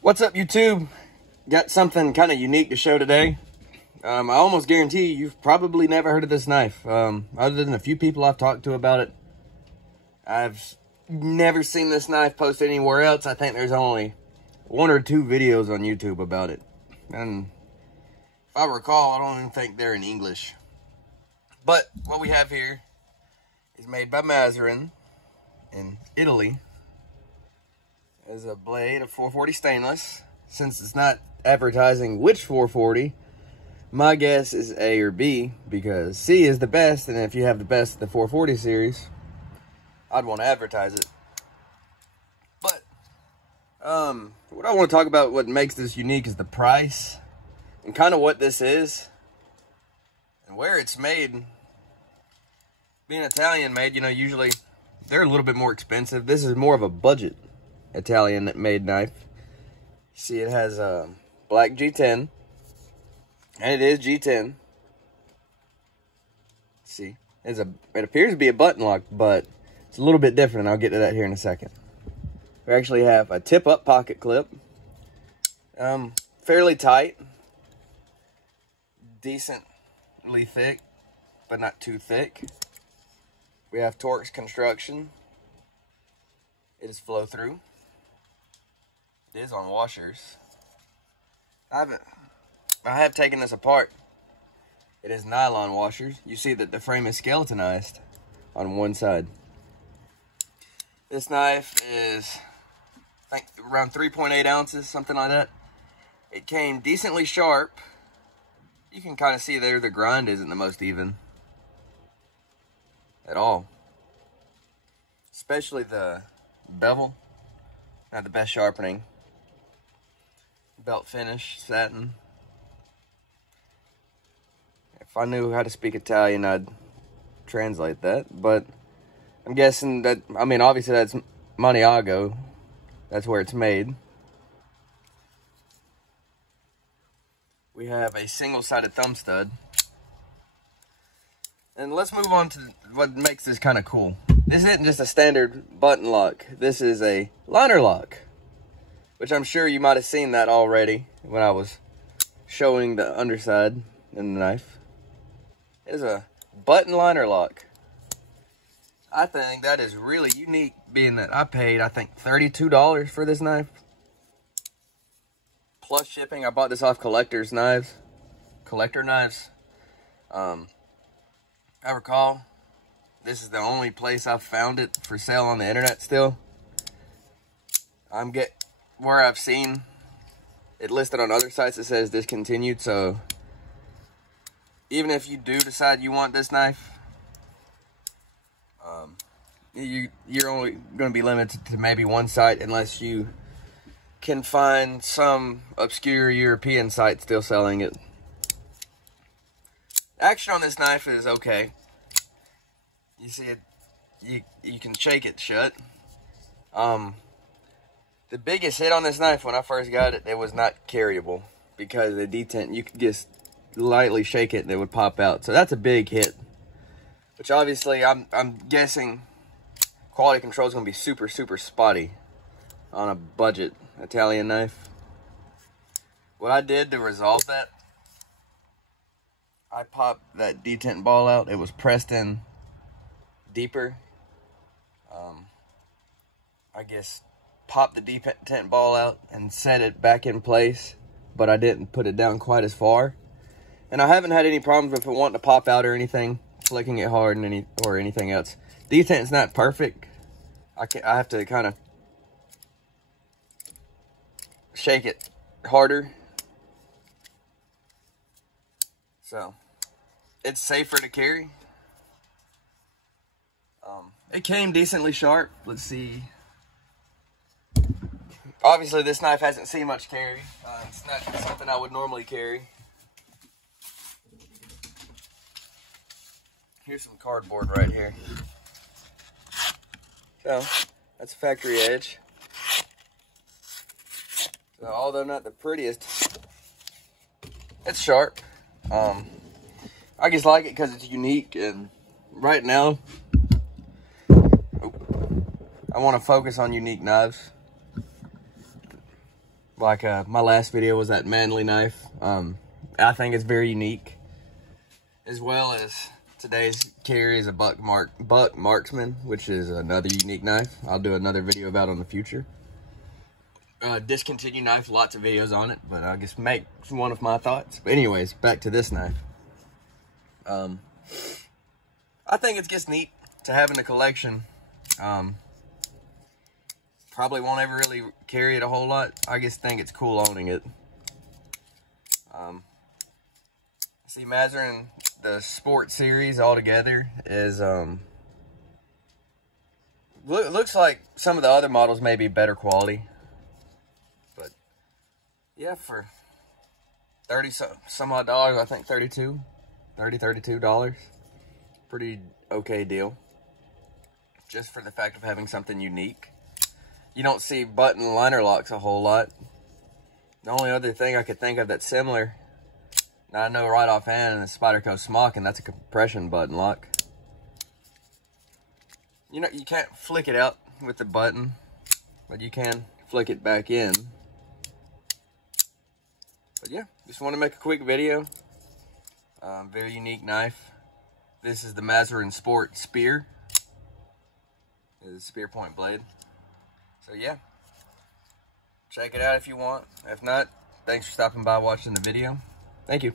What's up, YouTube? Got something kind of unique to show today. I almost guarantee you've probably never heard of this knife. Other than a few people I've talked to about it, I've never seen this knife posted anywhere else. I think there's only 1 or 2 videos on YouTube about it. And if I recall, I don't even think they're in English. But what we have here is made by Maserin in Italy. Is a blade of 440 stainless. Since it's not advertising which 440, my guess is A or B, because C is the best, and if you have the best of the 440 series, I'd want to advertise it. But what I want to talk about, what makes this unique, is the price and kind of what this is and where it's made. Being Italian made, you know, usually they're a little bit more expensive. This is more of a budget Italian made knife. See, it has a black G10, and it is G10. See, it appears to be a button lock, but it's a little bit different, and I'll get to that here in a second. We actually have a tip-up pocket clip, fairly tight, decently thick, but not too thick. We have Torx construction. It is flow-through. It is on washers. I have taken this apart. It is nylon washers. You see that the frame is skeletonized on one side. This knife is, I think, around 3.8 ounces, something like that. It came decently sharp. You can kind of see there the grind isn't the most even at all. Especially the bevel. Not the best sharpening. Belt finish, satin. If I knew how to speak Italian, I'd translate that. But I'm guessing that, I mean, obviously that's Maniago. That's where it's made. We have a single-sided thumb stud. And let's move on to what makes this kind of cool. This isn't just a standard button lock. This is a liner lock, which I'm sure you might have seen that already when I was showing the underside and the knife. It is a button liner lock. I think that is really unique, being that I paid, I think, $32 for this knife. Plus shipping. I bought this off collector knives. I recall, this is the only place I've found it for sale on the internet still. Where I've seen it listed on other sites, it says discontinued. So even if you do decide you want this knife, you're only going to be limited to maybe one site, unless you can find some obscure European site still selling it. Action on this knife is okay. You see it, you can shake it shut. The biggest hit on this knife when I first got it, it was not carryable, because the detent, you could just lightly shake it and it would pop out. So that's a big hit, which obviously I'm guessing quality control is going to be super, super spotty on a budget Italian knife. What I did to resolve that, I popped that detent ball out. It was pressed in deeper. I guess popped the detent ball out and set it back in place, but I didn't put it down quite as far. And I haven't had any problems with it wanting to pop out or anything, flicking it hard and or anything else. Detent's not perfect. I have to kind of shake it harder. So it's safer to carry. It came decently sharp. Let's see. Obviously, this knife hasn't seen much carry. It's not something I would normally carry. Here's some cardboard right here. So, that's factory edge. So, although not the prettiest, it's sharp. I just like it because it's unique, and right now, I want to focus on unique knives. Like my last video was that manly knife. I think it's very unique. As well as today's carry is a buck marksman, which is another unique knife. I'll do another video about on the future. Discontinued knife, lots of videos on it, but I guess make one of my thoughts. But anyways, back to this knife. I think it's just neat to have in the collection. Probably won't ever really carry it a whole lot. I just think it's cool owning it. See, Maserin, the Sport series altogether is, looks like some of the other models may be better quality. But, yeah, for 30 some odd dollars, I think $32. Pretty okay deal. Just for the fact of having something unique. You don't see button liner locks a whole lot. The only other thing I could think of that's similar, now I know right offhand, is Spyderco Smock, and that's a compression button lock. You know, you can't flick it out with the button, but you can flick it back in. But yeah, just want to make a quick video. Very unique knife. This is the Maserin Sport Spear. It's a spear point blade. So yeah, check it out if you want. If not, thanks for stopping by watching the video. Thank you.